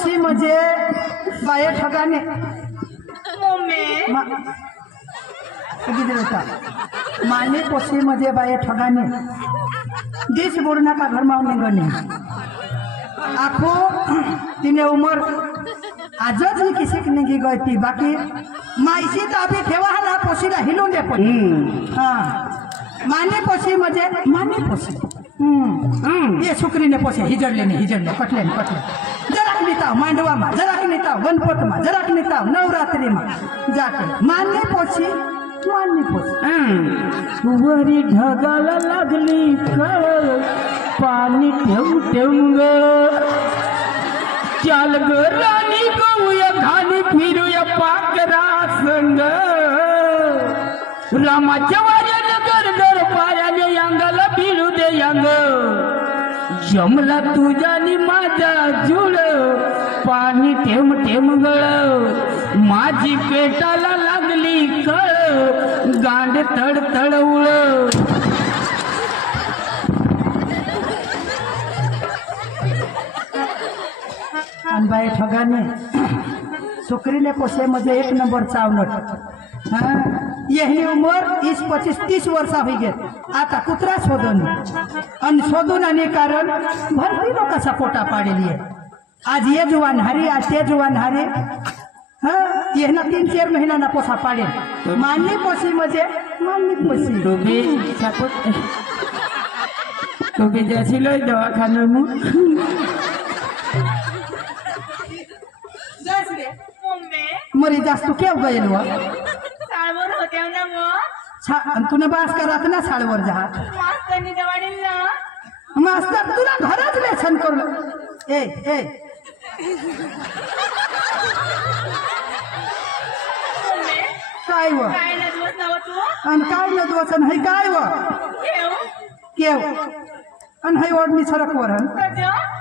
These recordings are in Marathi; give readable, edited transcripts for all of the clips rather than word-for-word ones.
पोशी म्हणजे बाया ठगाने माने पोशी म्हणजे बाया ठगाने देश बोलना का घर मावने गने आखो तिने उमर आजच ही किसी की नहीं गई थी बाकी माईशी तो अभी ठेवा है ना पोशीला हिलून दे पण हाँ माने पोशी म्हणजे माने पोशी ये शुक्रीने पोसे हिजडले कटले जराक निताव मांडवा में जराक निताव गणपत में जराक निताव नवरात्रि में जाके माने पोसी वरी ढगाला लागली कळ पाणी ठेव ग चाल ग राणी गऊया घाली फिरूया पाकरा संग रामाच्या वाऱ्यानं गरगर पायाने अंगाला भिडू दे अंग जमला तुझ्यानी माझा जुळ पाणी ठेम गळ माझी पेटाला लागली कळ गांड तड उळ अनबाई ठगाने शुक्रीने पोसे म्हणजे 1 नंबर चावलट यही उमर 20-25-30 वर्ष हो गए आता कुत्रा शोधून आणि शोधून आणि कारण भरती लोकांचा पोटा पाडेली आहे आज ये जुवान हारी आज ते जुवान हारी ये ना 3-4 महीना ना पोसा पाडे मानली पोसी म्हणजे मानली पोसी तो भी जैसी लो दवाखाने में मरी जास्त केव गए लो साळवर होत्या ना मग तुला बास करत ना साळवर जा मास्तरनी दवाडील ना मास्तर तुला घरच लेसन करू ए काय व काय ना दिवस नव तू आणि काय न दोसन है काय व केव आणि है ओढणी सरक वरण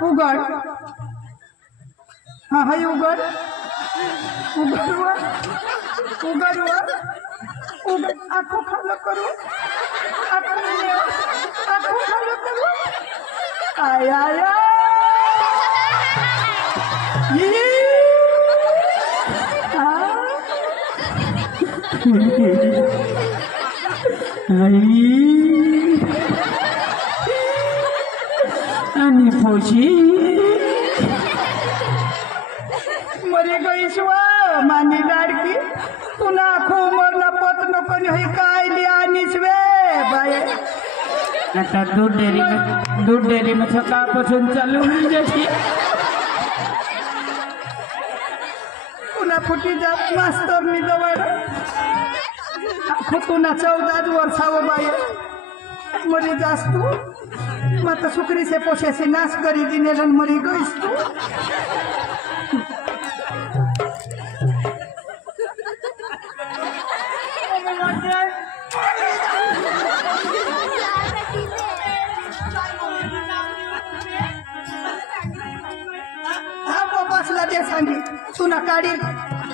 उघड हाँ है उघड आखो खालो करू आखो खालो करू आया आणि पोशी मरी गई शिवा मानी लाडकी पुन्हा आखो उमरला पत नको हे काय लिहानीस वे बाय आता दूध डेअरी में सकाळपासून चालू होईल जाते पुन्हा फुटी जात मास्तरनी जवळ आखो पुन्हा 14 वर्षावर बाय मरी जास तू मत सुकरी से पोसे से नाश करी दिने मरी गईस तू दे सांगी तू ना काढी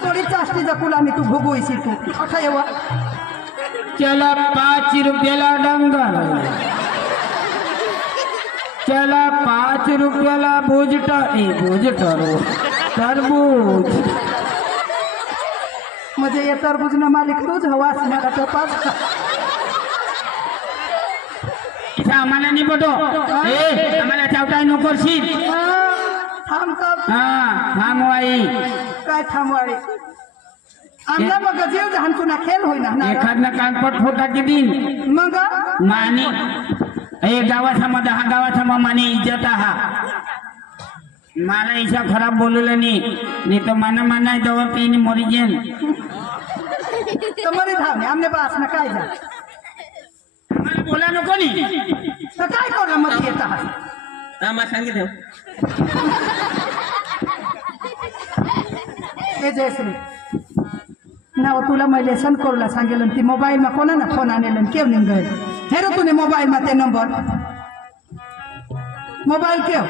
थोडी चाष्टी जकुलाने तू भोगोयसी तू अठा येवा चला 5 रुपयाला डंगर चला 5 रुपयाला तरबूज म्हणजे ये तरबूज ना मालिक तूच हवास मला तो पाच आम्हाला नाही पटो आम्हाला चावताय नकोशी थांबवाई काय थांबवाई आमला मग जीव जहान तुना खेळ होईना एखादना कानपट फोटा की दिन मग मानी हे गावासमा माने इज्जत हा मला ऐसा खराब बोलवलं नाही तर माना दवा पीनी मरी जेन तर मरी धावणे आमने पास ना काय जा मला बोला नको नी तर काय करू मग येत आम्हाला सांगितलं हे जयश्री नाव तुला मैं लेसन करूला सांगेल ती मोबाइल में कोना ना फोन आने केव नहीं गए हेरो तूने मोबाइल में ते नंबर मोबाइल केव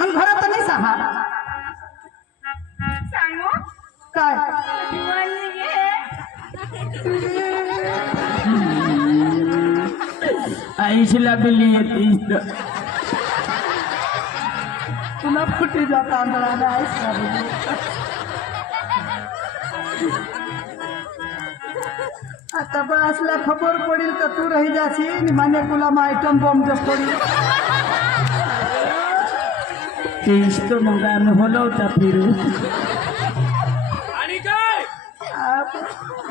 हम घर तो नहीं सहा सांगू काय आईशला बिली तुला फुटीचा तांदळा नाही आता बसला खबर पडेल तर तू रही जाशील माने तुला आयटम बॉम्ब जब पडेल तेच तो मग अनुभवला होता फिरू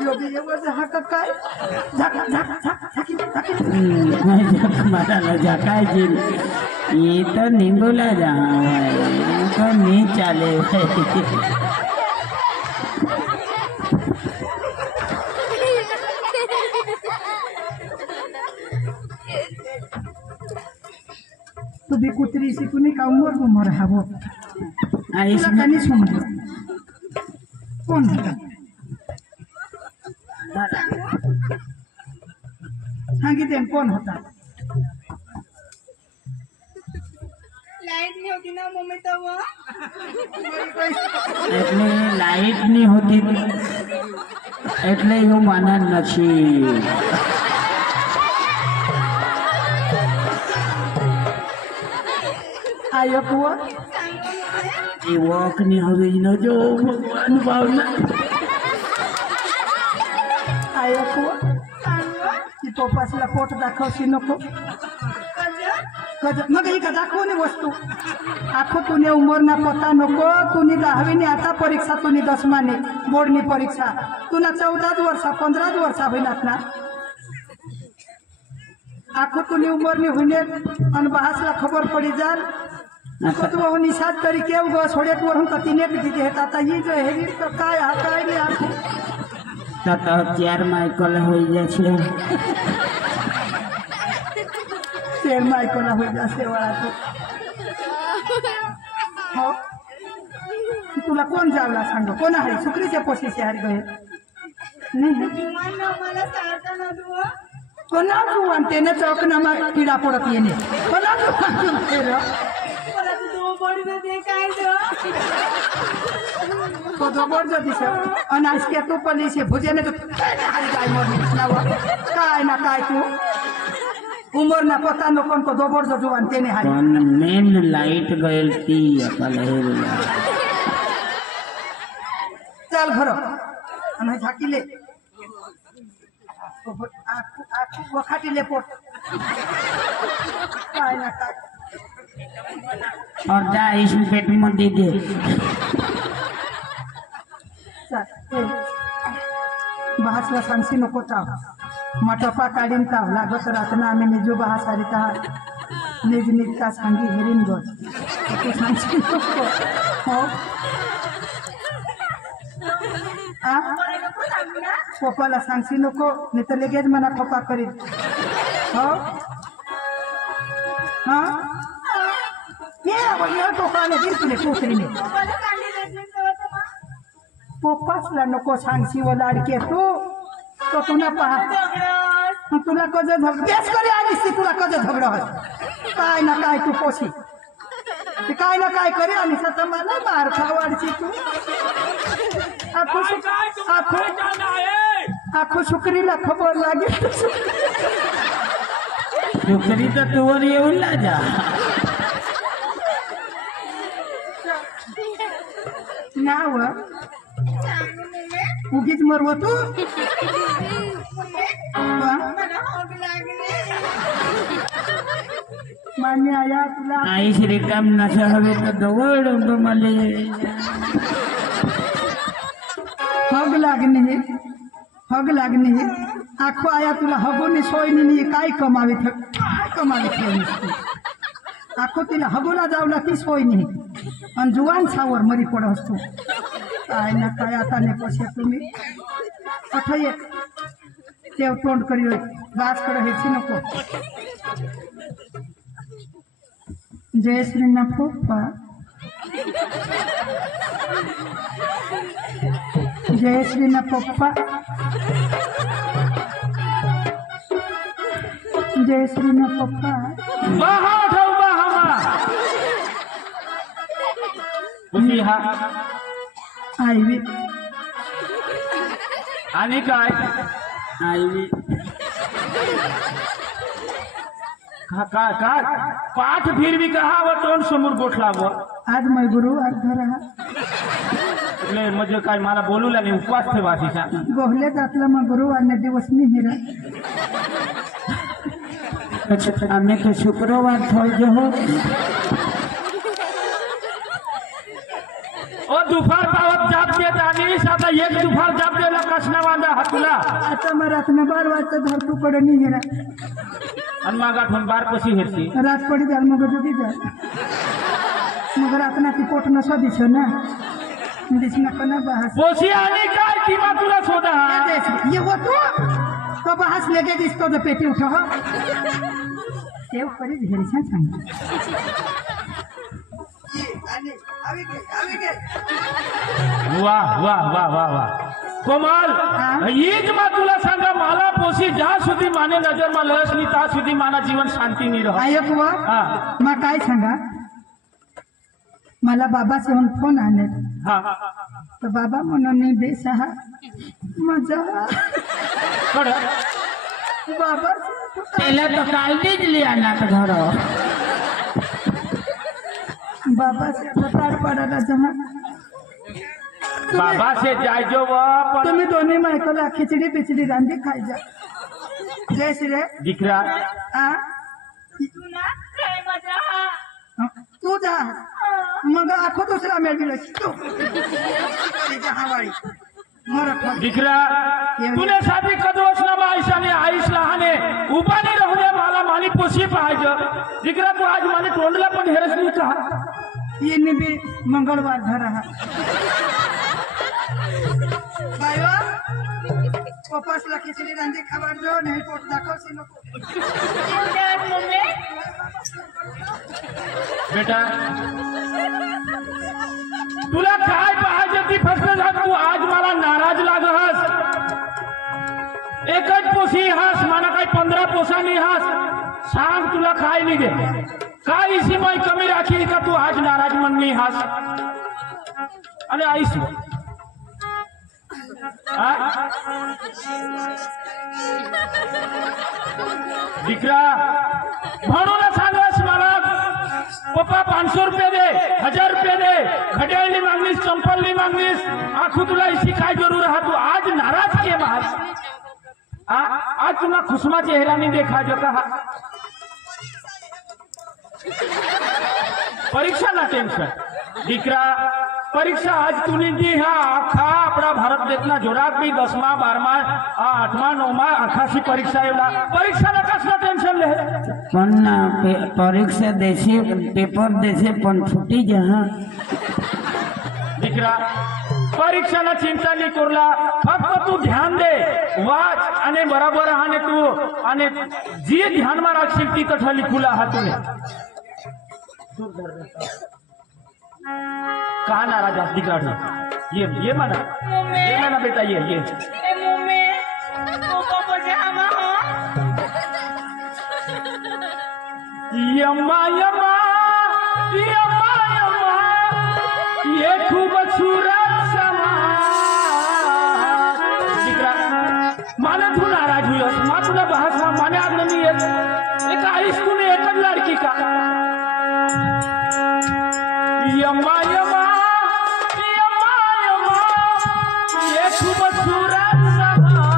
योगी हा काय झाका झाका झाका झाकी झाकी मला झाकायची ये तो निंबूला जा तो नहीं चाले तू भी कुत्री सी कुनी का उमर हवो तुला कनी समज कोण होता सांगितले कोण होता लाईट नाही होती ना मम्मी तेव्हा એટલે લાઈટ ની હોતી એટલે હું માના નથી आयो कुआ એ વોક ની હવે ન જો ભગવાન ભાવના आयो कुआ ती पप्पासला पोट दाखवशी नको मग ही का दाखवणे वस्तू आखो तुने उमरना पता नको तुनी 10वी आता परीक्षा तुनी 10माने बोर्डनी परीक्षा तुला 14 वर्षा 15 वर्षा होईनात ना आखो तुनी उमरनी होईने आणि बहासला खबर पडी जाल तो निषाद तरी केव ग सोडेत वरून तर तिने दिते हेत आता ही जो हेवी तो काय हा काय नाही आखो तत 4 मायकल होई जाछे शेर मायकोला होई जासे वाळा तो हो तुला कोण जावला सांग कोण आहे सुक्रीच्या पोशीचे हरी गए नाही मला सांगता ना तू कोणा तू आणते ना चौकनामा किडा पडत येणे कोणा तू आणते रे मला तू बडी दे काय तो जबर जदी से अनाज के तू पलीसे भुजेने तो हरी गाय मोर नावा काय ना काय तू उमर ना पता नो कोण को दोबर जो जुवान तेने हारी पण मेन लाईट गयल ती आपला चल घर आणि झाकीले आखू वखाटीले पोट काय ना काय और जा इस पेट मध्ये दे चल बहासला सांगशी नको ताव मटपा काढीन ताव लागत रातना आम्ही निजू बहासारी ता निज निजता सांगी हेरीन गो तू सांगशी नको हो आ पप्पाला सांगशी नको नाही तर लगेच मला पप्पा करीन हो हा ये टोकाने दिल तुले टोकरीने मला कांडी देत नाही तेव्हा पप्पासला नको सांगशी व लाडके तू तो तुला पहा तुला कज झगड बेस करे आलीस ती तुला कज झगड होत काय ना काय तू पोशी ते काय ना काय करे आणि स्वतः मला मार खावाडची तू आखो शुक्रीला खबर लागेल शुक्री तर तुवर येऊन ला जा नाव उगीच मरव तू मला हॉग लागली मान्य आया तुला आई श्रीकाम नशा हवे तर दवड मले हग लागणे आखो आया तुला हगोनी सोयनी काय कमावी आखो तिला हगोला जावला ती सोय नाही आणि जुवान सावर मरी पड असतो काय ना काय आता ने पशे तुम्ही अठय तेव तोंड करी गाजकडे हेची नको जय श्री ना पप्पा जय श्री ना पप्पा जय श्री ना पप्पा बहा ठेव बहा कुठली हा आईवी आणि काय आई का पाठ फिरवी कहा व तोंड समोर गोठला व आज मै गुरु अर्ध रहा એટલે म्हणजे काय मला बोलूला नाही उपवास ठेवायचा गोहले जातलं मग गुरु अन्य दिवस मी हिरा અમે તો શુક્રવાર થઈ ગયો ओ दुपार पावत जाप देत आणि आता एक दुपार जाप द्यायला कसना वांदा हातुला आता मग रात्र 12 वाजता धरतू पडे मी हिरा आणि मग आठवण बार कशी हेरती रात पडी जाल मग जुदी जा मग रातना ती पोट नसो दिसो ना दिसना कना बहास पोशी आणि काय किंवा तुला सोडा ये वो तो बहास लेके दिसतो तो पेटी उठो हो सेव करी घेरछा सांग वाह वाह वाह वाह वाह कोमल हीच मग तुला सांगा मला पोशी ज्या सुधी माने नजर मा लस नाही त्या सुधी माना जीवन शांती नाही राहत ऐक व हा मग काय सांगा मला बाबाचे फोन आले हा तर बाबा म्हणून मी बेसहा मजा कड बाबा પેલા તો કાલથી જ લઈ આના તો ઘરો बाबा से तार पडायला जमा बाबा से जायजो व पण तुम्ही दोन्ही मायकोला खिचडी बिचडी रांधी खाय जा जय श्री दीकरा आ तू ना काय मजा तू जा मग आखो दुसरा मेळविला तू हवाळी मरत दीकरा तुने साधी कदवस ना आईशाने आईश लहाने उभा नाही राहू दे मला माली पोशी पाहायचं दीकरा तू आज मला तोंडला पण हेरस नाही का ये भी मंगळवार धरा बायवा पप्पासला खिचडी रांधी खावार जो नाही पोट दाखवशी नको मम्मी बेटा तुला काय पाहायचं ती फक्त झालं तू आज मला नाराज लागहस एकच पोशी हास मला काय 15 पोसा नाही हास सांग तुला काय नाही दे काय इसी माई कमी राखी का तू आज नाराज मन नाही हास आणि आईस दीकरा म्हणून सांगस मला पप्पा 500 रुपये दे 1000 रुपये दे घड्याळनी मागणीस चंपलनी मागणीस आखू तुला इसी काय जरूर हा तू आज नाराज के महास आज तुला खुशमा चेहरा नहीं देखा जो कहा परीक्षा ना टेन्शन दीकरा परीक्षा आज तूने दी हा आखा आपला भारत देशना जोरात भी 10मा 12मा 8मा 9मा आखाशी परीक्षा एवढा परीक्षा ना कसला टेन्शन ले પણ પરીક્ષા દેશે પેપર દેશે પણ છૂટી જા दीकरा परीक्षाला चिंता नाही करला फक्त तू ध्यान दे वाच आणि बरोबर आणि तू आणि जी ध्यान मा राखशील ती कथा लिखुला हातूने का नाराज आहे दीकरा ये मना बेटा ये ए मम्मी पप्पा मजा हमा हो यम्मा यम्मा यम्मा यम्मा ये खूप सुरत समा दीकरा मला तू नाराज होईस मा तुला भाषा माने आगलं मी एक आईस तुने एकच लाडकी का यम्मा यम्मा यम्मा यम्मा ये खूप सुरत समा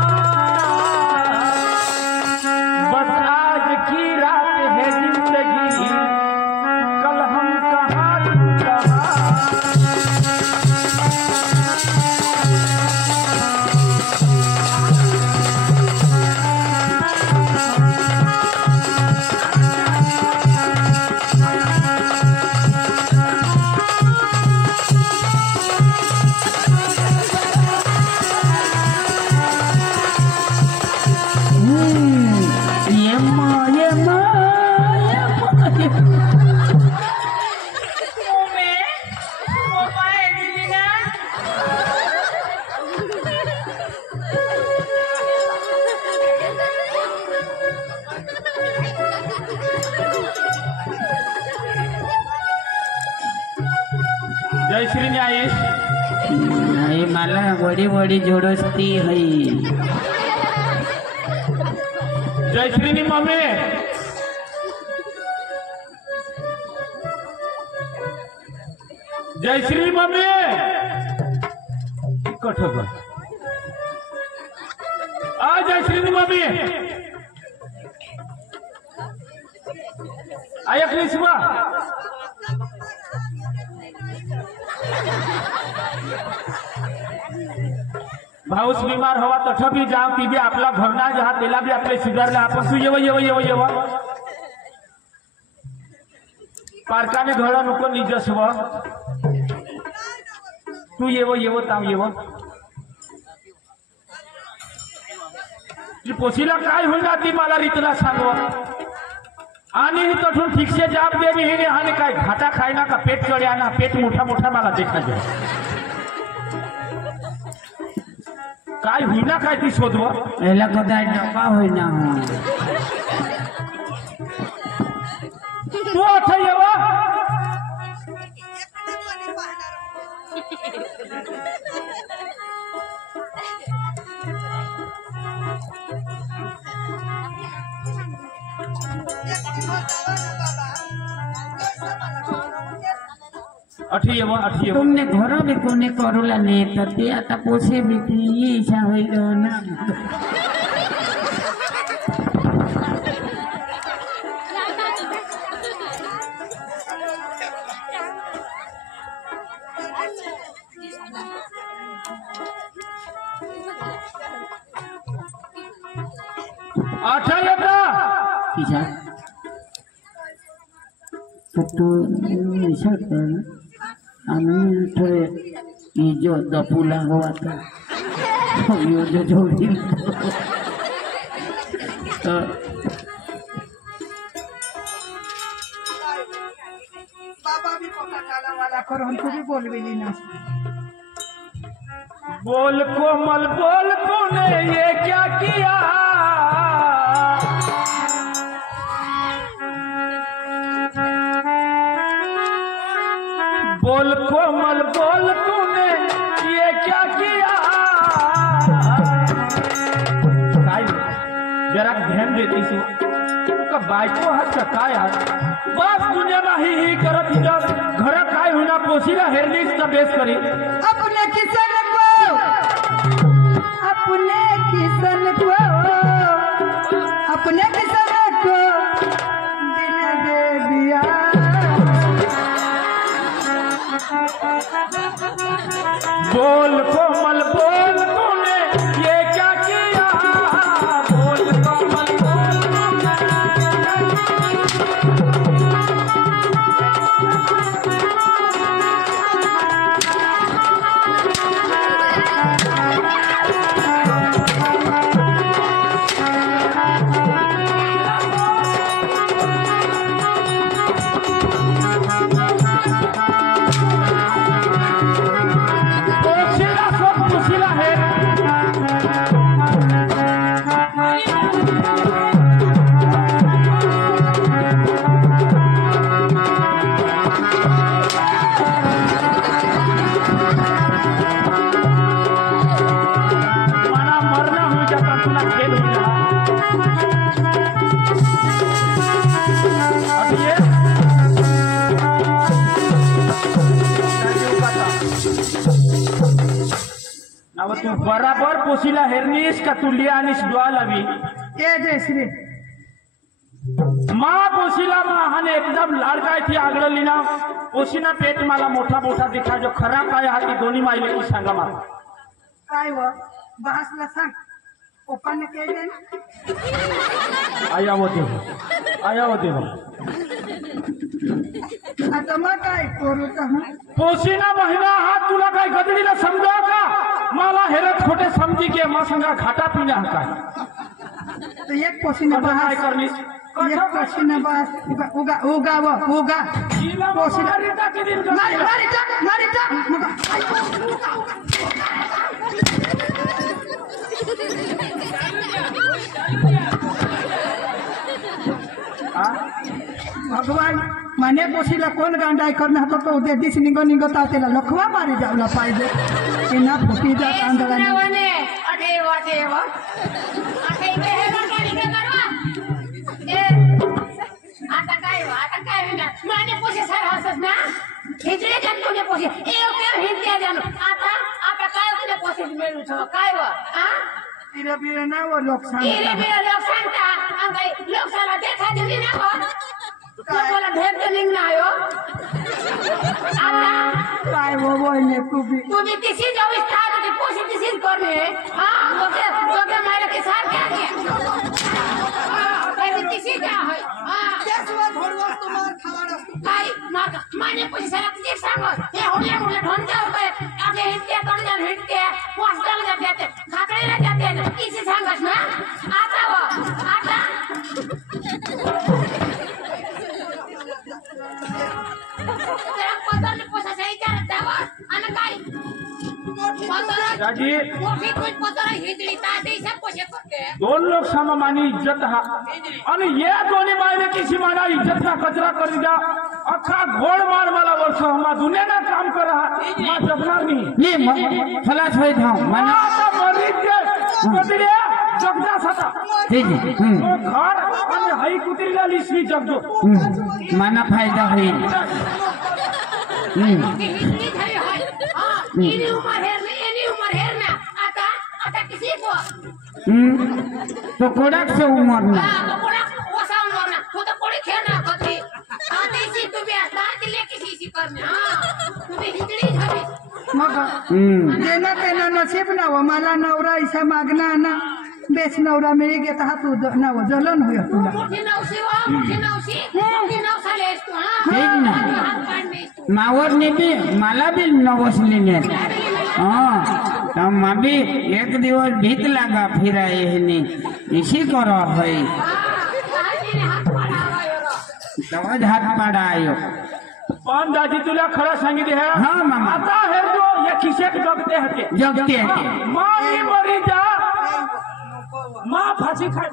बस आज की रात है जिंदगी कल हम कहाँ मम्मी पप्पा है दीदी ना जय श्री न्यायेश એ માલા વડી વડી જોડોસ્તી હઈ जय श्री नी मम्मी जयश्री मम्मी कठ आ जयश्री मम्मी आया कृष्णा भाऊस बीमार हवा तठ भी जाव ती बी आपला घरना जहा तेला बी आपले सुधारला आपण तू येव पारकाने घडा नको निजस्व तू येव ताव येव पोशीला काय होईल ती मला रीतला सांगव आणि ही तठून ठीकसे जाब दे ही आणि काय घाटा खायना का पेट चढ्या ना पेट मोठा मोठा मला देखा जाय काय होईना काय ती शोधव एला कदाय डबा होईना तू अठ येव अठी येव तुमने घरों में कोने करोला ने तते आता पोसे बेटी ये इच्छा होई ना अठा येता किसा तो ऐसा कर आम्ही थोडे ये जो दपुला हुआ था यो जो जोड़ी बाबा भी पका काला वाला करो हमको भी बोल भी लेना बोल कोमल बोल तूने ये क्या किया बोल कोमल बोल तूने ये क्या किया जरा ध्यान देती का बायको हात का काय हात बस दुनिया ही करत जब घर काय होना पोशीला हेरलीच तर बेस करी अपने किसन को अपने किसन को अपने किसन को दिल दे दिया बोल कोमल बोल तूने ये क्या किया बोल कोमल बोल तू बराबर पोशीला हेरनीस का तू लिया आणि डोळा लावी ए जयश्री माँ पोशीला माँ हाने एकदम लाडकाय थी आगळली ना पोशीना पेट मला मोठा मोठा दिखा जो खरा काय हाती दोन्ही मायले की सांगा मला काय व बहासला सांग ओपन केले आया होते आता मग काय करू तर पोशीना महिना हा तुला काय गदडीला समजा का मला हेरत खोटे समजी के मा संगा घाटा पिण्या काय तो एक पोशीने काय बहास करली एक पोशीने बहास उगा पोशीला रीता के दिन मारी टाक भगवान माने पोशीला कोण गांडाय करणार तो उद्या दिस निघता त्याला लखवा मारी जावला पाहिजे की ना फुटी जा तांदळाने हिजडे जन तुझे पोसे एक हिजडे जन आता काय तुझे पोसे मिळू छ काय व हा तिरे बिरे ना वो लोक इले सांगता बिले लोक सांगता अंगाई लोकसाला देखा दिली ना हो लोकाला भेट दिली ना आयो आता काय वो बोलने तुम्ही तिशी जाऊ इच्छा तुझी पोसे तिशीच करणे हा ओके मारे के साथ क्या काय तिशी क्या है हा त्याशिवाय घोडवस तुम्हाला खाणार असतो काय माने पैसे सारा तुझे सांग हे होले ढोन जाऊ काय आगे हिटते तोंड हिटते पोस्टल जाते खाकडेला जाते किसी सांगस ना आता वो आता तेरा पतर ने पैसा सही कर दावा आणि काय राजी मोठी कोई पतर हिजडी ता दे सब पैसे करते दोन लोक सममानी इज्जत हा आणि या दोन्ही मायने किसी माना इज्जत ना कचरा कर दिया अख्खा घोड मार वाला वर्ष हमा दुनिया ना काम कर रहा मा जगणार नहीं ये खलास होई था माना आता मरीज के बदलिया जगदा सता जी जी तो घर आणि हाई कुत्रीला लिसवी जगदो माना फायदा होईल हिजडी झाली हाय हां इनी उमर हेर ना आता किसी को तो कोडाक से उमर ना तो कोडा वसा उमर ना तो कोडी खेळना कधी आधी सी तुम्ही आता दिले किसी सी करणे हां तुम्ही हिजडी झाली मग देना तेना नसीब ना वो मला नवरा ऐसा मागना ना बेस नवरा मिळी घेत हा तू नव जलन होय तुला मोठी नवसाले असतो ठीक ना. हात काढणे मावर ने भी मला भी नवसली ने हाँ मा भी एक दिवस भीत लगा फिरा एहनी इसी करो है हात पाडावा तवज हात पाडा आयो पण दादी तुला खरं सांगितले है हाँ मामा आता हेर जो या खिशेक जगते हते जगते है माँ मरी जा माँ फांसी खाए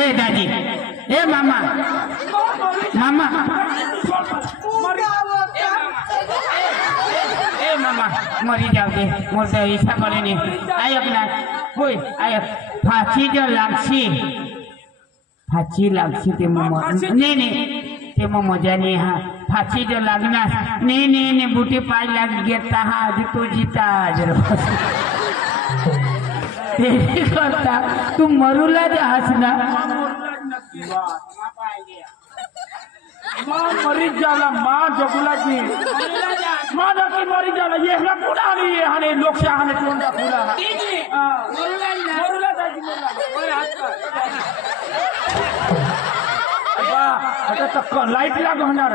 ए दादी ए मामा मामा ए मामा मरी जाओ दे मोर तो ऐसा करे नहीं आय अपना कोई आय फांसी जो फांसी लागसी ते मम नहीं ते मम मजा नहीं हा फांसी जो लागना नहीं बूटी पाय लाग घेता हा आधी तो जीता आज ते करता तू मरूला जास ना माँ मरी जाला माँ जगुला जी माँ नक्की मरी जाला ये ना कुड़ा नहीं है हने लोक से हने टोंडा खुला मरुला जाजी मरुला वाह आता तक लाइट लाग होणार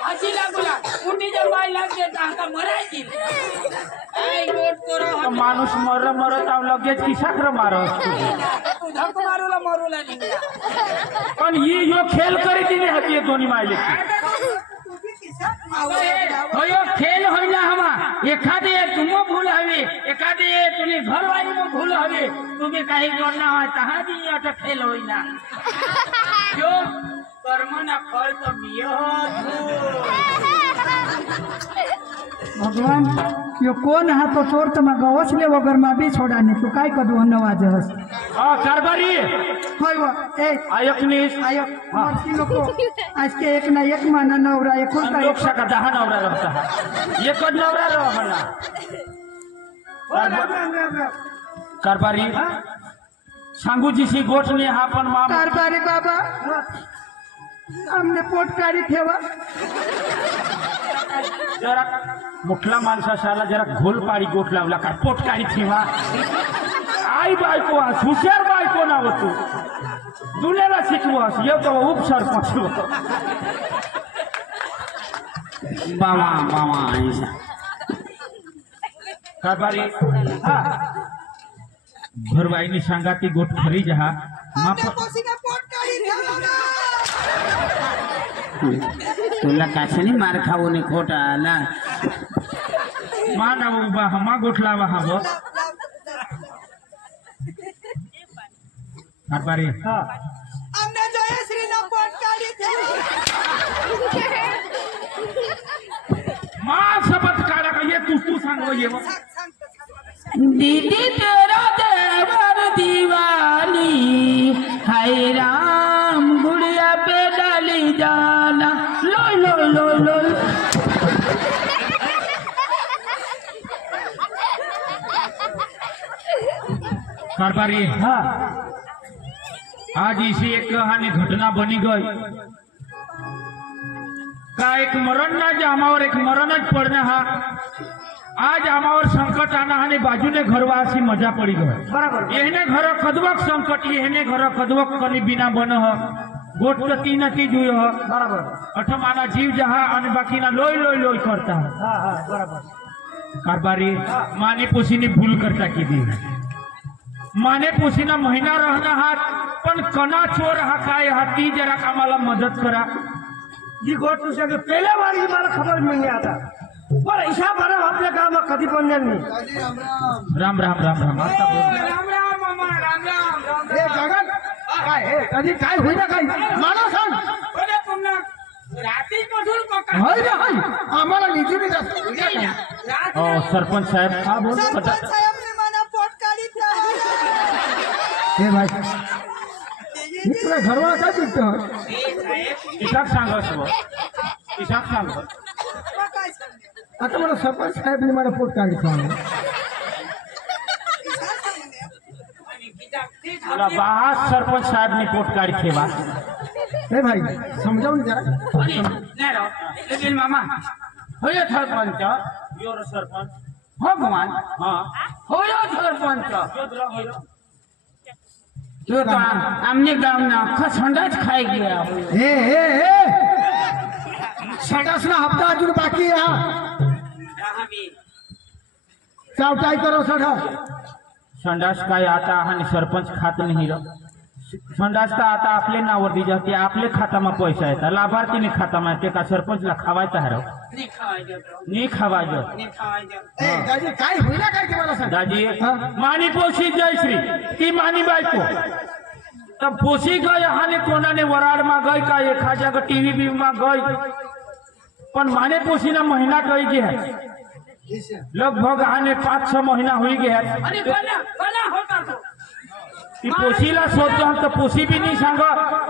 फाशी लागला कुंडी जर बाई लागते तर मरायची माणूस मरत लगेच की साखर मारत धक्क मारूला निघला पण ही यो खेळ करी दिली होती दोन्ही मायले हो खेल होई ना हमा एखादे तुम भूल हवे एखादे तुम्ही घरवाली में भूल हवे तुम्ही काही जोडना हो तहा भी अट खेल होई ना जो कर्म ना फल तो मियो भगवान यो कोण हा तो चोर तर मग गवसले वगर मा बी छोडा नाही तू काय करू नवाज हस हाँ कारभारी होय व ए आयकनीस आयो मरती नको आज के एक ना एक माना नवरा एक होता लोक का 10 नवरा रहता है एक नवरा रहला कारभारी सांगू जी गोठ ने हा पण माम कारभारी बाबा हमने पोटकारी ठेवा जरा मुठला माणसाला जरा घोल पाडी गोठ लावला का पोटकारी ठेवा आई बायको हुशार बायको ना होतो दुलेला शिकवस ये तो उपसरपंच बाबा बाबा ऐसा कारभारी हा घरवाईनी सांगा ती गोठ खरी जहा माप तुला काशनी मार खाऊ ने खोटा आला मा ना उभा हमा गोठला वहा बो कारभारी हा अમને જયશ્રીના પોટકારી मा सबत काढा का ये तू सांगो ये बो दीदी तेरा देवर दीवानी हाय साई राम गुड़िया पे डाली जाना लो लो लो लो कारभारी हाँ आज इसी एक कहानी घटना बनी गई का एक मरण ना जे आम्हावर एक मरणच पडणं हा आज आम्हावर संकट आणा आणि बाजूने घरवासी मजा पड़ी गई बराबर येने घर कदवक संकट येने घर कदवक कनी बिना बन गोट तो तीन तीज हुई बराबर अठमाना जीव जहा आणि बाकीना लोई लोई लोई करता हाँ हाँ बराबर कारभारी माने पोसीने भूल करता की दी माने पोसीना महिना रहना हात पण कना चोर हा काय हा ती जरा आम्हाला मदत करा जी गोष्ट तुझ्या पहिल्या वारी मला खबर मिळली आता पण हिशा बरा आपल्या गावात कधी पण नाही राम राम राम राम आता बोल. राम राम मामा राम राम राम हे जगन काय हे कधी काय होईना काय मला सांग अरे पुन्हा रात्रीपासून पका होय रे होय आम्हाला निजून जात सरपंच साहेब हा बोल सरपंच साहेबने मला पोट काढीत हे भाई इकडे घरवा काय पिकतं इशाक सांगा इशाक सांगा काय आता मला सरपंच साहेबने मला पोट काढलं मला बाहा सरपंच साहेब ने पोट काढ ठेवा हे भाई समजावून जरा लेकिन मामा हो यो सरपंच यो रे सरपंच हो भगवान हा हो यो सरपंच यो द्रा होयो यो तो आमने गाव ना अख्खा संडास खाई गया हे हे हे संडासना हप्ता अजून बाकी आहे हा चावटाई करो सढा संडास काय आता आणि सरपंच खात नाही र संडास का आता आपले नावर दी जाते आपले खाता में पैसा येता लाभार्थी ने खाता में ते का सरपंच ला खावायचा है नी खावायचं ए दाजी काय होईना काय ते मला सांग दाजी मानी पोशी जयश्री ती मानी बायको तब पोशी गई हाने कोणाने वराड में गई का एखा जगह टीवी भी में गई पण माने पोशी ना महीना गई जे है लगभग हाने 5-6 महीना हुई गया आणि बना होता तो ती पोशीला शोधतो तर पोशी बी नाही सांग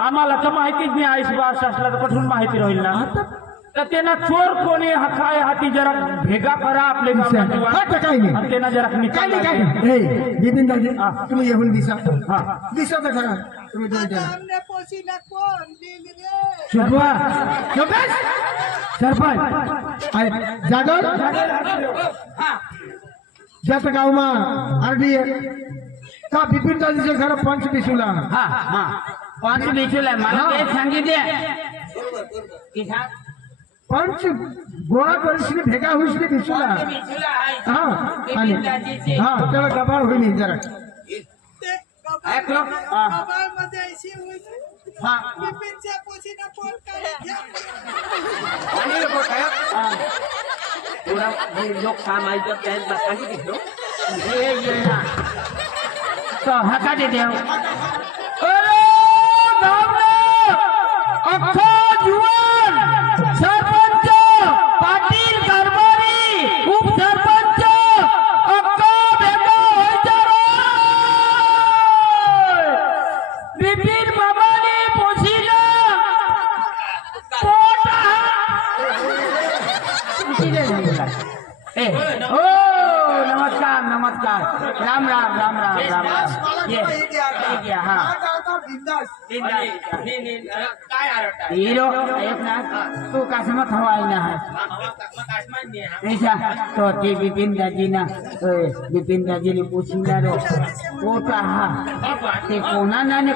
आम्हाला तर माहितीच नाही आईस बास असला तर कुठून माहिती राहील ना तर त्यांना चोर कोणी हा काय हाती जरा भेगा करा आपले काही नाही आणि त्यांना जरा काय निकाल नाही काय नाही हे बिपिन दाजी हा. तुम्ही येऊन दिसा हा. दिसा तर खरा तुम्ही दोन जण आमने पोशीला कोण दिली रे शुभवा सरपंच जाधव ज्याच गावમાં आरडी का बिपिन दाजीचे घर पंच बिसुला हा हा पाच बेचूला मला हा. ते सांगितले किसा पंच गोळा करून भेगा होईल बिसुला बेचूला आहे हा आणि हा त्याला गबाळ होईल जरा ते एक लोक कबाल मध्ये अशी होईल हा बिपिनच्या पोशीला पोट काढीत घ्या आणि लोक काय थोडा लोक कामायचं त्यांना सांगितलं हे येणार तो हका दे देव अरे गावना अख्खा जुवान सरपंच पाटील कारभारी उपसरपंच अख्खा भेगा व्हायचा रे बिपिन बाबाने पोशीला पोट ए ओ नमस्कार नमस्कार राम राम राम राम राम राम ये गया हाँ हीरो एक ना तू कासमत हवाई ना है ऐसा तो ती बिपिन दाजी ना बिपिन दाजी ने पूछी ना रो कोटा हा ते कोना ना ने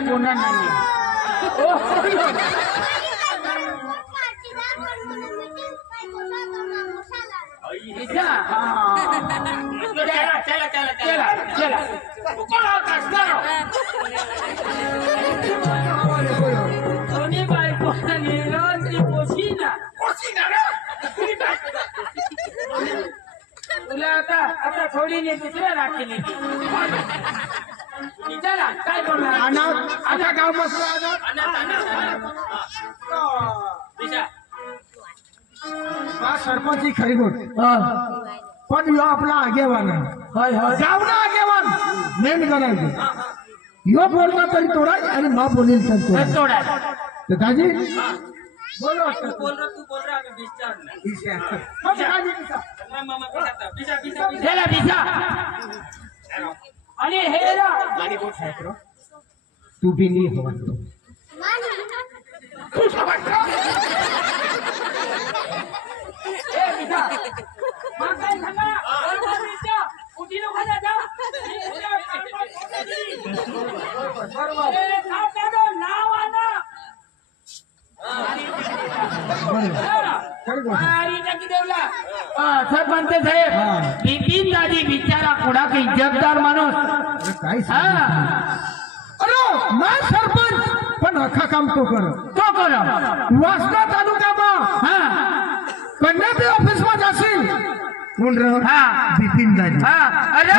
ऐसा हाँ चला कोणी बायको नीरज पोशीना तुला आता थोडी ने दुसऱ्या राखी चला काय बोलणार आता गाव बसला सरपंच ही खरी गोष्ट पण यो आपला आगेवान आहे. होय होय गावना आगेवान मेन करायचं यो बोलला तरी तोडा आणि न बोलेल तर तोडा. तोडा तर दाजी बोलो तू बोल रहा मैं विचार चला बिसा आणि हे ना तू भी नहीं हवा ए बिसा मग काय सांगा बिसा उठी नको जा नाव आना सरपंच साहेब बिपिन दादी बिचारा कुडा का इज्जतदार माणूस काय हा अरे ना सरपंच पण अख्खा काम तो कर तो कर वासना तालुक्याમાં हा कन्यापी ऑफिस માં जाशील कोण रे हा बिपिन दाजी हा अरे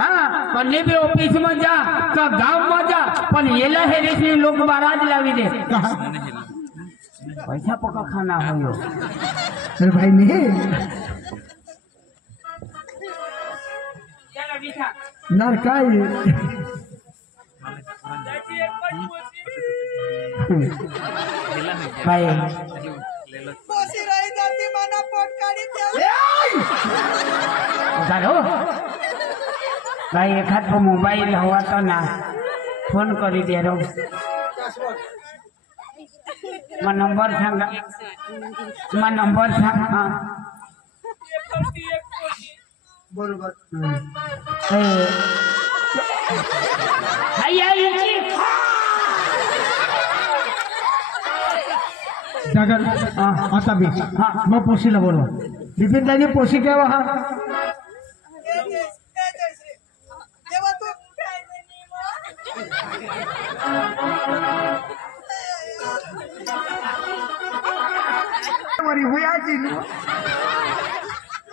हा कन्ने बी ऑफिस में जा का गांव में जा पण येला हे रेसनी लोक बाराज लावी दे पैसा पका खाना हो यो अरे भाई नहीं चला बिठा नार काय काय पोसी राही जाती मना पोट काढी ठेव झालो काय एखाद मोबाईल हवा तो ना फोन करी दे रो मग नंबर सांगा मग नंबर सांग हा बरोबर जगन आता भी मग पोशीला बोलवा बिपिन दाजी पोशी केव्हा हा जेव्हा तू काय वरी हुयाची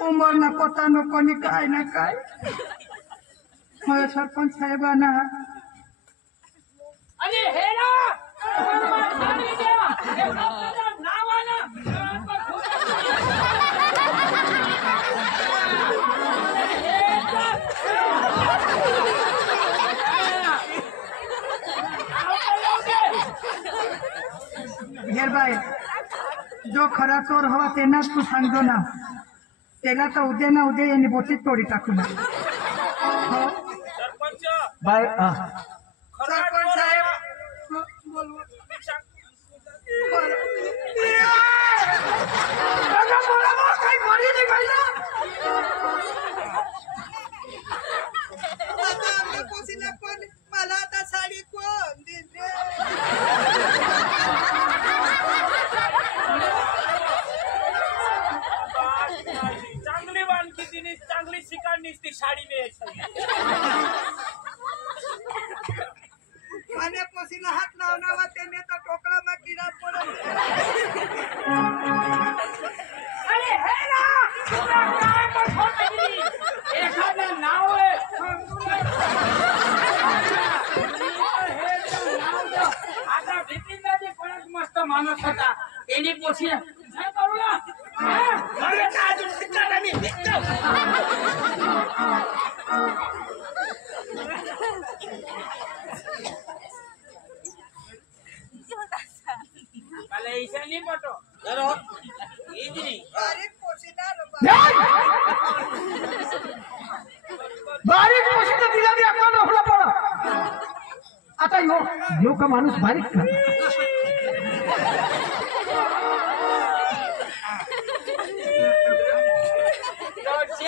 उमर ना पता न कोणी काय ना काय माझ्या सरपंच साहेबांना अरे हे ना बाई जो खरा चोर हवा त्यांनाच तू सांगतो ना त्याला तर उद्या ना उद्या यांनी बोटीत तोडी टाकू ना बाय सरपंच साहेब आता आमच्या पोसीला कोण मला आता साडी कोण दिली चांगली बांधली तिने चांगली शिकाडणीच ती साडी न्यायची माझ्या पोसीला हात लावणार त्याने तर टोकळा मग किडा पडत अरे हे ना तुला काय पण फोन दिली एखादं नाव आहे आता बिपिन दादी कोणाच मस्त माणूस होता त्यांनी पोशी करू ना मला ऐसा नहीं पटो बारीक पोसीला बारीक पोशी तर तिला बी अक्कल नसला पडा आता यो का माणूस बारीक का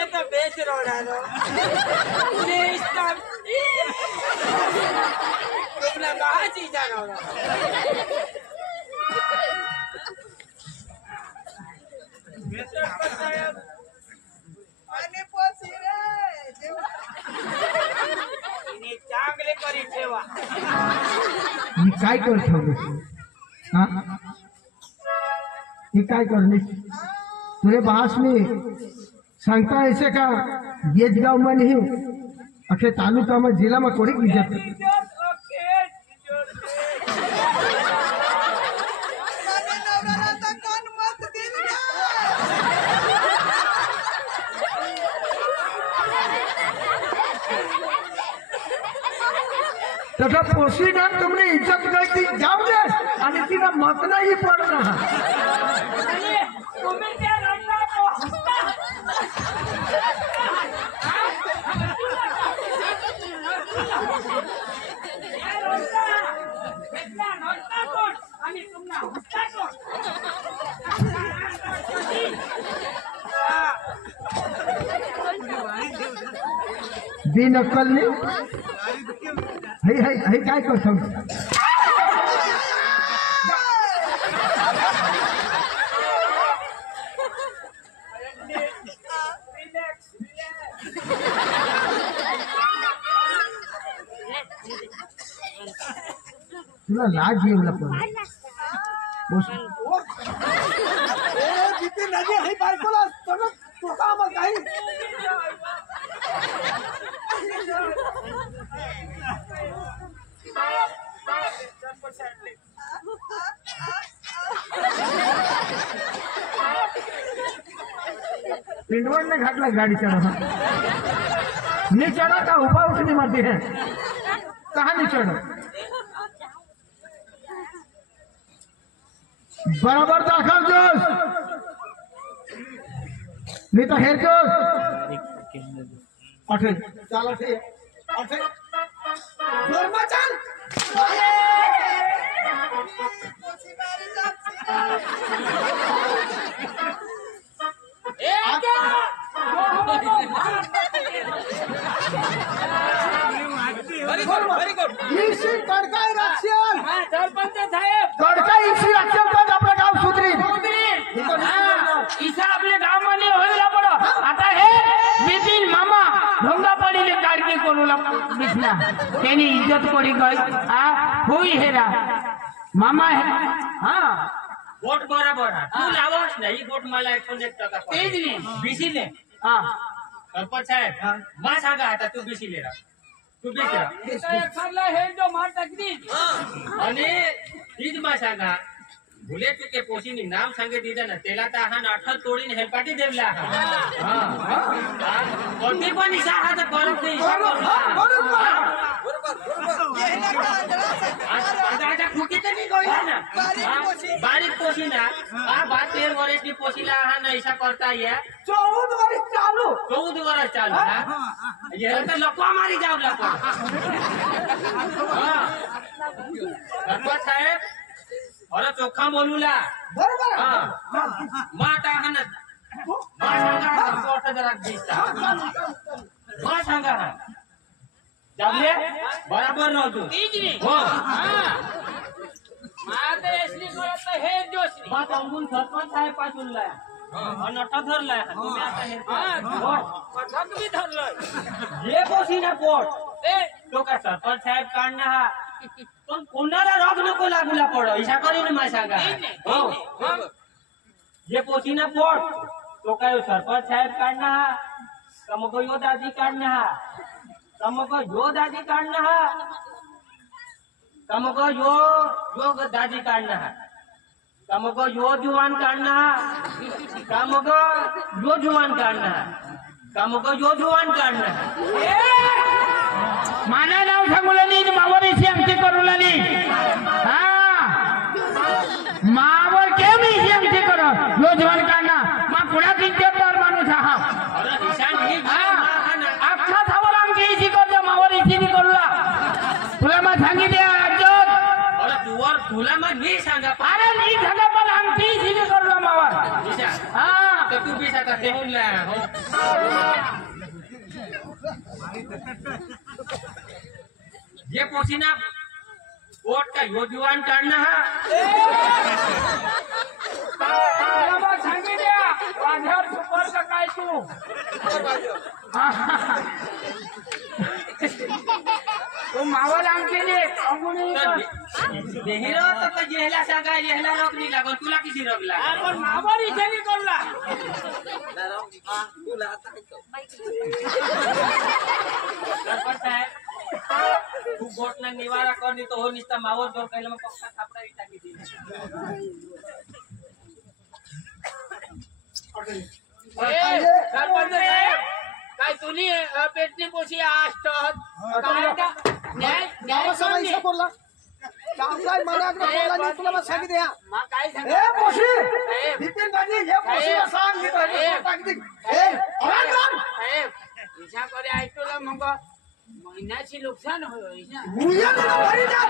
तो बेच रोडालो तुमला कहा चीजा रोडा आणि पोसी रे चांगले करी ठेवा मी काय कर ठेवले हा मी काय करणे तुझे बास में सांगता ऐसे का येज गांव में नहीं अखे तालुका में जिला में कोई इज्जत माझ्या नवऱ्याला आता कोण मत दिलं तर तसा पोशीनं तुमने इज्जत करती जाऊ दे आणि तिला मत नाही पडणार तुम्ही त्या रडला तो हसता. आणि तुम्हाला हसता कोण? दिन अक्कल नाही हे काय करतो तुला लाज येऊ लागतो जिथे नदी आहे बायकोला सगळं स्वतः मग काही पिंडवण ने घाटला गाड़ी चढ़ा नहीं चढ़ा था ऊपर उठनी मरती है कहा नहीं चढ़ा बराबर दाखल जोश नहीं तो हेर जोश अठे चल अठे अठे जोर में चल कडकाई राक्षण सरपंच साहेब तडका इसी राक्षण का आपलं गाव सुधरी इथं आपल्या गावामध्ये व्हायला पडो आता हे बिपिन मामा ढोंगा पडीले काढके करूला बिसना त्यांनी इज्जत कोणी गई हा होई हेरा मामा है हा वोट बराबर आहे. तू लावस नाही वोट मला 101% तेच नाही. बीसी ने हा सरपंच साहेब मा सांगा आता तू बीसी ले तू बीसी ठरला हे जो मार टाकली आणि हीच मा सांगा भुले तुके पोशीनी नाम सांगे दिलं ना त्याला तर हा अठ्ठल तोडीने हेलपाटी देवला कोणती पण इशा हा तर करत नाही आता खुटी तर नाही गोळी ना बारीक पोशी ना हा 13 वर्षनी पोशीला हा ना इशा करता ये 14 वर्ष चालू 14 वर्ष चालू ना ये तर लकवा मारी जाऊ लागतो सरपंच साहेब अरे चोखा बोलूला बरोबर मा टाका ना मा सांगा कोर्ट जरा दिसता मा सांगा ना जमले बराबर नव्हतो हो माझं एसली करत हे जोशी मा सांगून सरपंच साहेब पासून लाय नटा धरलाय तुम्ही आता हे कथा तुम्ही धरलं जे पोशी ना पोट ते तो का सरपंच साहेब काढणं हा पण कोणाला रोग नको लागूला पडो इशा करीन मा सांगा हो जे पोशी ना पोट तो काय सरपंच साहेब काढणं हा कमको यो दादी काढणं हा कमको यो दादी काढणं हा कमको यो दादी काढणं हा कमको यो जुवान काढणं हा कमको यो जुवान काढणं हा कमको यो जुवान काढणं हा माना नाव सांगूला नाही मावरीशी आमची करूला नाही हा मावर केम इशी आमची करो यो जवान काढणं मा कुणा किंचतर माणूस हा अरे ईशान ही अख्खा थांबला आमची इशी करतो मावर इशी नाही करूला तुला मग सांगितले आजोत अरे तुला मग मी सांगा अरे नाही झालं पण आमची इशी नाही करूला मावर ईशा हा तर तू बी आता देऊन ला हो जे पोसीना पोट का यो जुवान काढणं हा तुला मग सांगितले माझ्यावर सुपर का काय तू तू मावल आमची देहिरो तर जेहला सांगा जेहला रोग नाही लागल तुला किती रोग लागला पण मावर इथे नाही करला सरपंच साहेब तू बोट ना निवारा करनी तो हो निस्ता मावर जोर कैला मग पक्का थापडा इटा किती सरपंच साहेब काय तुम्ही पेटणी पोशी असतात न्याय बोलला काय मला बोलला नाही तुला मग सांगितलं या मग काय सांग ए पोशी साहेब. नितीन गांधी हे पोशीला सांग मी साहेब. टाकते ए अरे कोण साहेब हिशा करे ऐकलं मग महिन्याची नुकसान होईल ना मुया ना भारी जा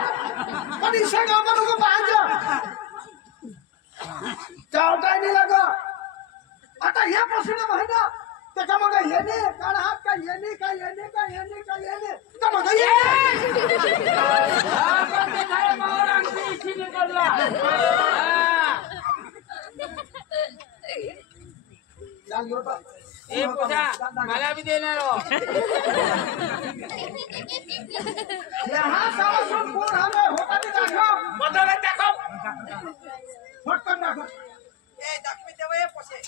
पण इसे गावा लोक पाहजा जाऊ काय नाही लागा आता हे पोशीला महिना त्याच्यामध्ये येणे काळ हात काय येणे काय येणे काय येणे काय येणे त्यामध्ये मला बी देणार हो. यहाँ सारा सब बोल हमें होता नहीं दाखव बदल दाखव फटकन दाखव ए दाखवी देवा हे पोसे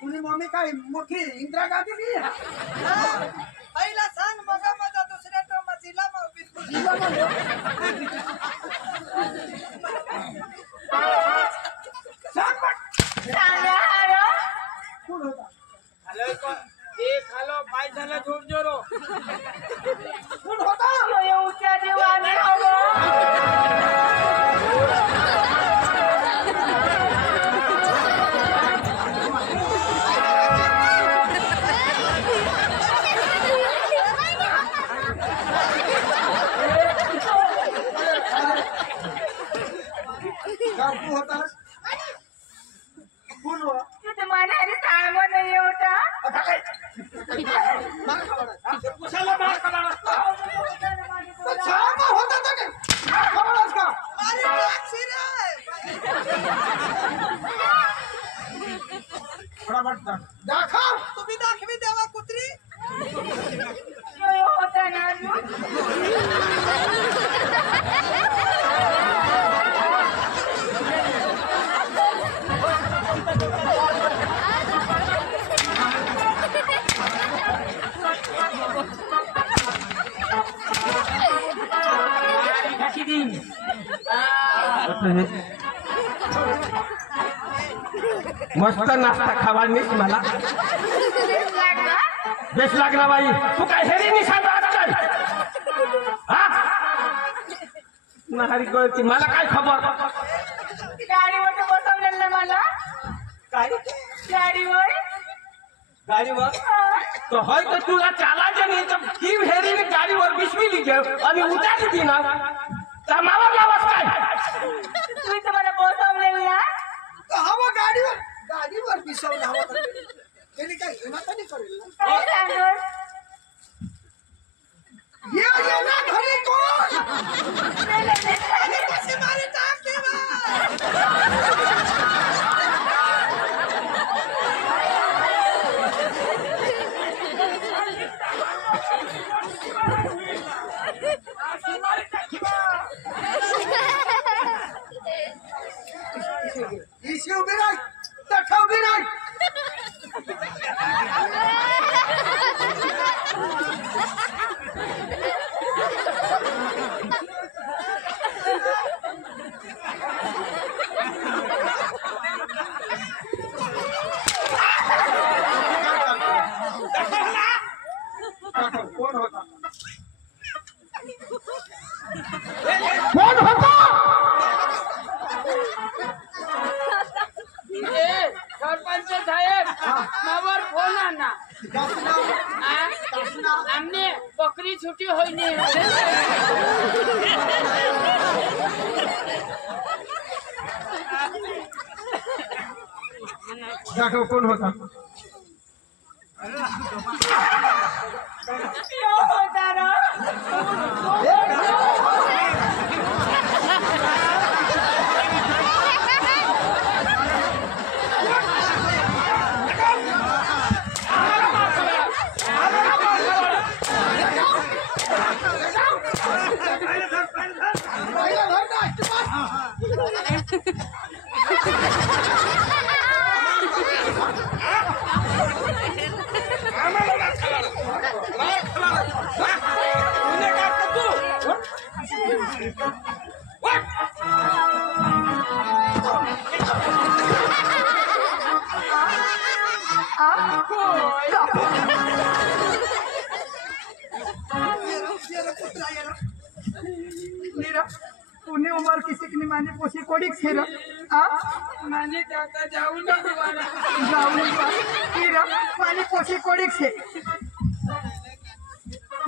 तुझी मम्मी काय मोठी इंदिरा गांधी नाही पहिला सांग मग माझा दुसऱ्या टोमा जिल्हा मग सांग पण कोण होता हॅलो एक हॅलो पाय झाला जोर जोरो कोण होता गाव तू होतास कोण होता आता काय मार खावाडा कुशाला मार खाला छामा होता तर काय मार खावाडास का अरे टॅक्सी रे फटाफट दाखव तुम्ही दाखवी देवा कुत्री मस्त नाश्ता खावानीस मला बेस लागला बाई तू काय हेरी निशाण आजकाल हा नारी कळती मला काय खबर गाडीवर बसवलेलं मला काय गाडीवर गाडीवर तो होय तर तुला चालायचं नाही तर ती हेरीने गाडीवर बिस्मिली घे आणि उतारली ती ना तर मावा गावात काय तुम्ही तुम्हाला बसवलेलं ना हवा गाडीवर बिसवला हवा त्यांनी काय हिमातानी करेल ना काय सांगत ये ना घरी कोण अरे कशी मारी टाक देवा इशी उभी राह तठा उभी राह कोण होता कोण होता सरपंच साहेब मावर फोन आणा आमने बकरी छुट्टी होईनी दाखव कोण होता आ नीरा तूने उमर किसी की माने पोसी कोड़ी खेरा आ माने जाता जाऊ ना तुम्हारा जाऊन नीरा माने पोसी कोड़ी छे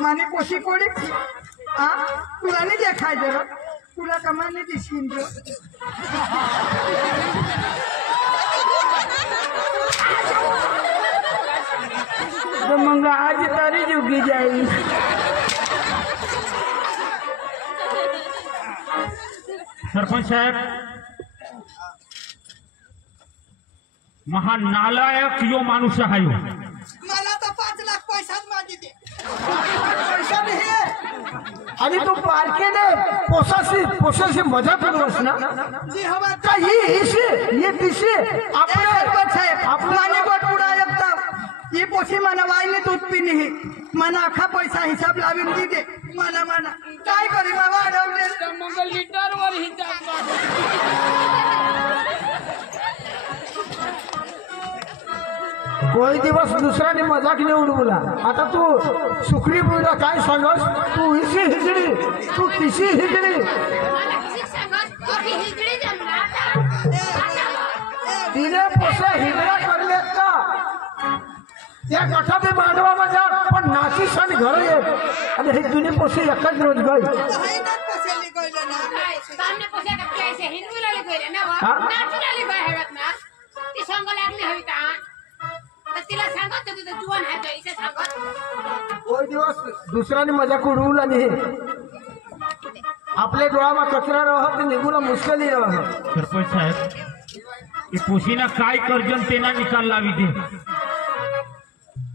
माने पोसी कोड़ी आ तुला नहीं देखाय जरा तुला कमाने दिशीन जो तो मंगा आज तारी जुगी जाई सरपंच साहेब महानालायक यो माणूस आहे ह्यो. मला तो 5 लाख पैसा मागी दे पैसा नाही आहे. आणि तू पारकेने पोसाशी मजा करतोस ना जी हवा का ही हिशी ये दिशी आपले सरपंच साहेब आपलाने गोट पुढा एकदा ही पोशी मला वाईने दूध पिणी मला अख्खा पैसा हिसाब लावून दे मला काय करी मला अडवले मग लिटर वर हिसाब कोई दिवस दुसऱ्याने मजाक नेऊन बोला आता तू सुखरी बोला काय सांगस तू हिशी हिजडी तू तिशी हिजडी मला किसी सांगत की हिजडी जमला आता तिने पोसे हिजडा करलेत का त्या गठा बी मांडवा मजा पण नाची सण घर येत आणि हे जुने पोसे एकच रोज गई काय सामने पोसे का कैसे हिंदू लाली कोइले ना हा? नॅचरली बाहेरत ना ती संग लागली हवी का तर तिला सांगत होती तर जुवान आहे तो इथे सांगत कोई दिवस दुसऱ्याने मजा उडवून आणि हे आपल्या डोळ्यामा कचरा राहत निघून मुश्किली राहत सरपंच साहेब हे पोशीना काय कर्जन तेना निकाल लावी दे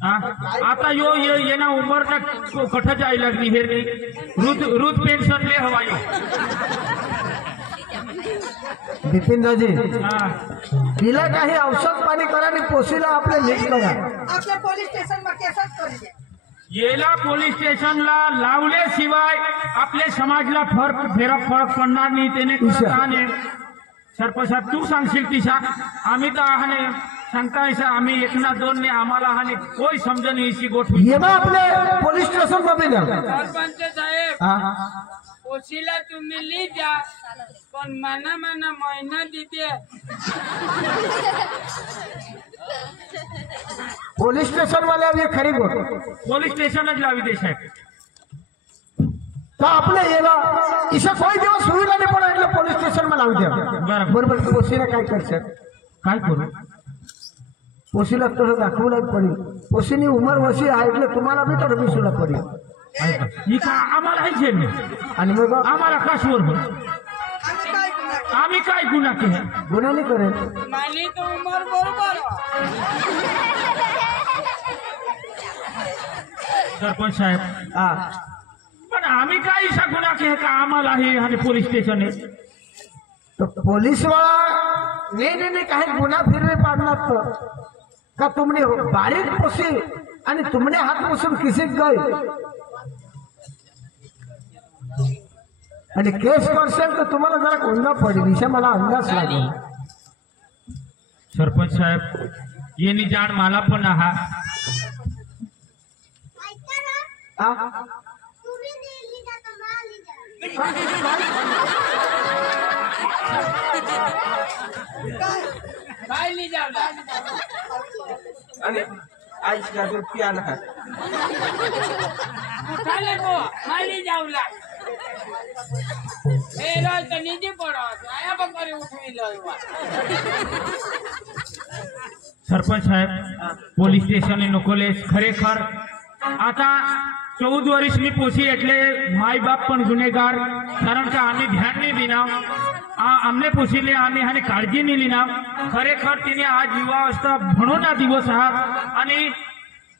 हा? आता यो ये ना उमर ना कठ जाय लागली हेर नाही रुद पेन्शन ले हवा यो बिपिन दाजी हा. तिला काही औषध पाणी करा आणि पोशीला आपले नीट करा आपल्या पोलीस स्टेशन मध्ये केसच करू येला पोलीस स्टेशनला लावल्याशिवाय आपल्या समाजला फरक पडणार नाही त्याने करत आहे. सरपंच साहेब तू सांगशील तिशा आम्ही तर आहाने सांगता ऐसा आम्ही 1 ना 2 ने आम्हाला हाने कोई समजन इसी गोठवी ये बा आपले पोलीस स्टेशन मध्ये जा सरपंच साहेब हा? पोशीला तुम्ही ली जा पण मना महिना देते पोलीस स्टेशन वाले ये खरी गोष्ट पोलीस स्टेशनच लावी दे साहेब तर आपले येला इशा कोई दिवस होईल आणि पण એટલે पोलीस स्टेशन मध्ये लावू द्या बरोबर. बरोबर पोशीला काय करशात काय करू पोशीला तसं दाखवलं पडेल पोशीनी उमर वशी आहे એટલે तुम्हाला बी तर विसुला पडेल ही का आम्हाला आहे झेल आणि मग आम्हाला काशवर हो आम्ही काय गुन्हा केला गुन्हा नाही करेल माली तो उमर बरोबर सरपंच साहेब हा पण आम्ही काय इशा गुन्हा केला का आम्हाला हे आणि पोलीस स्टेशन आहे तो पोलीस वाला नाही काही गुन्हा फिरवे पाडणार तर का तुमने बारीक पोसी आणि तुमने हात पुसून खिसीत गए आणि केस करशाल तर तुम्हाला जरा गोंधळ पडेल इशा मला अंदाज लागेल सरपंच साहेब येणी जाण मला पण आहा हा? काय ली जावला आणि आईच गाजर पियाला का उठाले को माली जावला ए रोज तो नीचे पड़ो आया बकरी उठवी लो सरपंच साहेब पोलीस स्टेशन नकोले खरेखर आता 14 वर्ष मी पोसी એટલે माय बाप पण गुन्हेगार कारण का आम्ही ध्यान नाही दिना आमने पोसीले आम्ही हाने काळजी नाही लिना खरेखर तिने आज युवावस्था म्हणून हा दिवस आहात आणि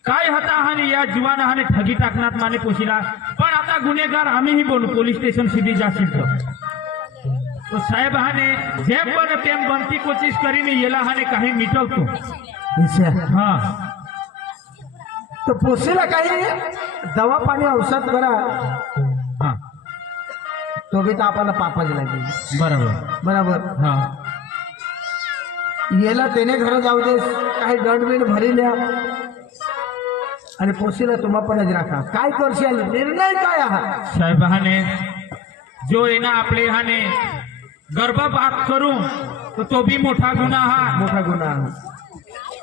काय होता हाने या जीवाना हाने ठगी टाकणार माने पोसीला पण आता गुन्हेगार आम्हीही बनू पोलीस स्टेशन सीधी जाशील तो साहेब हाने जेम पण तेम बनती कोशिश करीने येला हाने काही मिटवतो हा तो पोसीला काही दवा पाणी औषध करा हा तो बी तर आपल्याला पापाच लागेल बरोबर बरोबर हा याला त्याने घर जाऊ दे काही दंडबिंड भरी द्या आणि पोसीला तुम्हा पण राखा काय करशाल निर्णय काय आहात साहेबाने जो आहे ना आपले ह्याने गर्भपात करू तो भी मोठा गुन्हा हा. मोठा गुन्हा.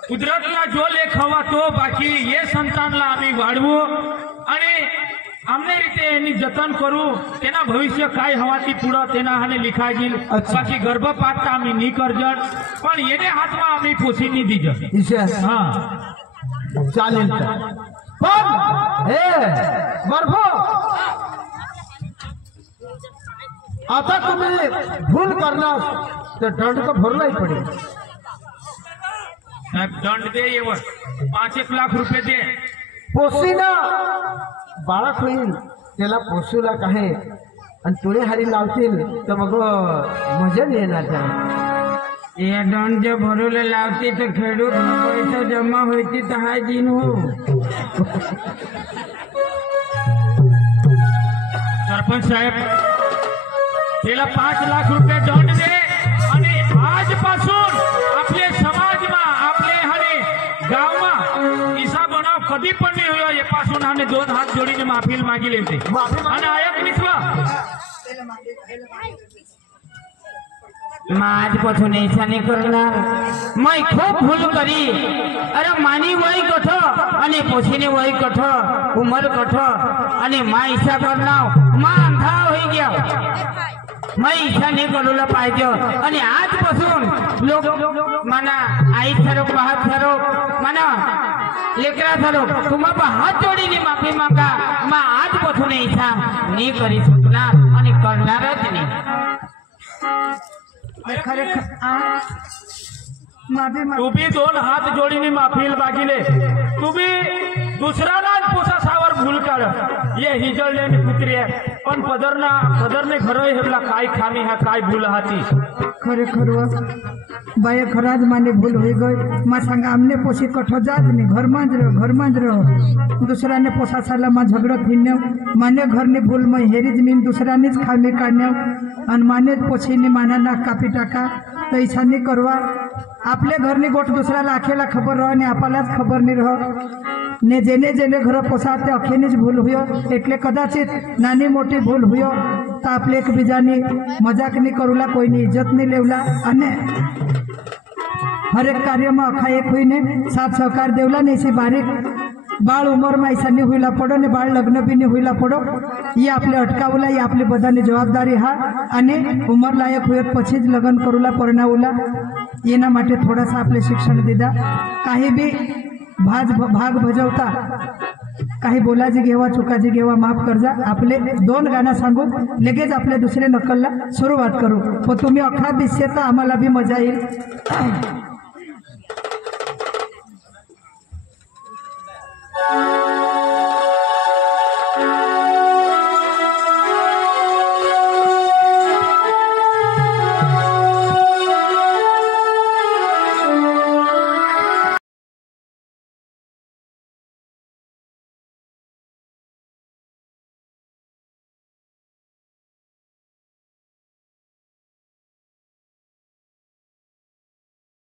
कुदरतला जो लेख हवा तो बाकी ये संतानला आम्ही वाढवू आणि आमने रीते यांनी जतन करू. तेना भविष्य काय हवा ती पुढं तेना हाने लिखा येईल. अच्छा. बाकी गर्भपात तर आम्ही नाही करजण पण येणे हातमा आम्ही पोसी नाही दिजन. ईशा हा चालेल पण हे बर्फो आता तुम्ही भूल करणार तर दंड तर भरलाही पडेल. साहेब दंड दे येवर 5-1 लाख रुपये दे. पोसीना बाळक होईल त्याला पोसूला काय आणि तुळे हारी लावतील तर मग मजा नाही येणार त्याला. ये दंड जब भरोले लावती तो खेडूत पैसा जमा होती तो हाय दिन हो. सरपंच साहेब त्याला 5 लाख रुपये दंड दे आणि आजपासून आपले समाजमा आपले हाने गावमा इसा बनाव कधी पण नाही होयो. यापासून हाने 2 हात जोडीने माफी मागी लेते आणि आयक विश्वा आजपासून ऐसा नहीं करणार. मैं खूब भूल करी. अरे मानी वही कठ आणि पोसीने वही कठ उमर कठ आणि मा ईसा करणार मा अंधा हो गया. मैं ईसा नहीं करूला पाहिजे आणि आजपासून लोक मना आई ठरोक वाहत ठरोक मना लेकरा ठरोक तुम्हाला हात जोडीने माफी मागा. मा आजपासून ईसा नहीं करी शकणार आणि करणारच नाही. खरेखर माफी माग. तू भी 2 हात जोडीने माफी मागिले. तू भी दुसऱ्याला पोसासावर भूल काढ. ये हिजळले कुत्रे पण पदरने घर हेबला काय खामी हा काय भूल हाती. खरेखर बाय खराज माने भूल हो गई. माँ संगा हमने पोसी कठो जात नहीं घर मांज रहो दूसरा ने पोसा साला माँ झगड़ा फिरने माने घर ने भूल में हेरीज नीन दूसरा ने खामी काढणे आणि माने पोसी ने माना ना कापी टाका तर ऐसा नहीं करवा. आपले घर ने गोट दुसऱ्याला आखेला खबर रहो ने आपलाच खबर नहीं रहो ने जेने जेने घर पोसा ते अखेनीच भूल हुयो એટલે કદાચિત નાની મોટી ભૂલ હુયો તો આપણે એકબીજાની મજાક નહીં કરુલા કોઈની ઇજ્જત નહીં લેવલા અને હરેક કાર્યમાં અખા એક હોઈને સાથ સહકાર દેવલા ને એસી બારીક બાળ ઉંમરમાં ऐसा नहीं हुईला पडो ने बाळ लग्न बी नहीं हुईला पडो. ये आपले अटकावला ये आपली बधानी जवाबदारी हा आणि उमर लायक होत પછી જ લગ્ન કરુલા પરણાવલા. એના માટે થોડાસા આપણે શિક્ષણ દીધા. काही बी भाग भजवता काही बोलाजी घेवा चुकाजी घेवा माफ करजा. आपले 2 गाणं सांगू लगेच आपले दुसरे नकलला सुरुवात करू. पण तुम्ही अख्खा दिसते तर आम्हाला बी मजा येईल.